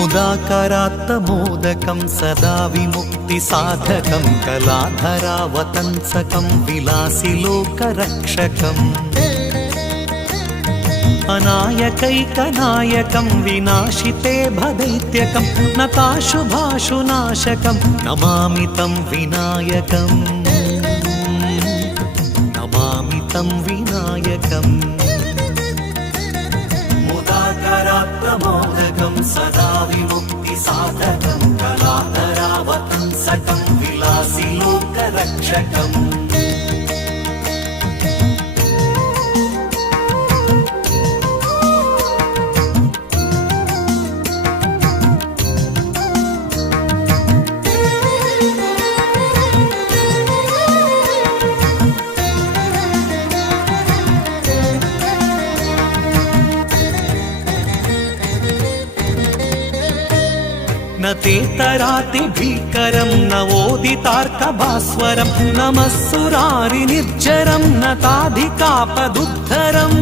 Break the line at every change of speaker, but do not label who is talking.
मुदाकरात्तमोदकं सदा विमुक्तिसाधकं कलाधरावतंसकं विलासिलोकरक्षकम् अनायकैकनायकं विनाशिते भदैत्यकं नताशुभाशुनाशकं नमामि तं विनायकम् नमामि तं विनायकम् मुदाकरात्तमोदकं వినాయకం ముదాకరాత్మోదకం సదా విముక్తి విలాసి లోకరక్షకం. न तेतराति भीकरं नवोदितार्कभास्वरं नमः सुरारिनिर्जरं न ताधिकापदुद्धरम्